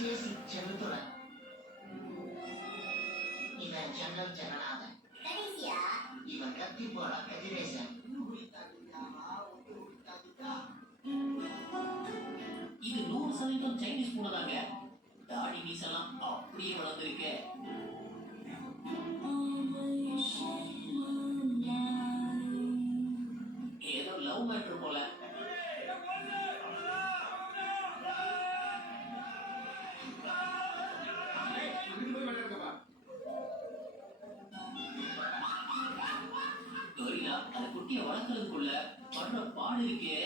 Chassis செலுத்துறேன். இவன் ஜன்னல் ஜனநாதன். கடைசியா இவன் கத்தி போற கதிரேசன். இது 100% சைனீஸ் பூனை தாங்க. தாடி மீசெல்லாம் அப்படியே வளர்ந்துருக்கு. ஏதோ லவ் மேட்டர் போல. கொரில்லா அந்த குட்டியை வளர்க்கறதுக்குள்ள படுற பாடு இருக்கே.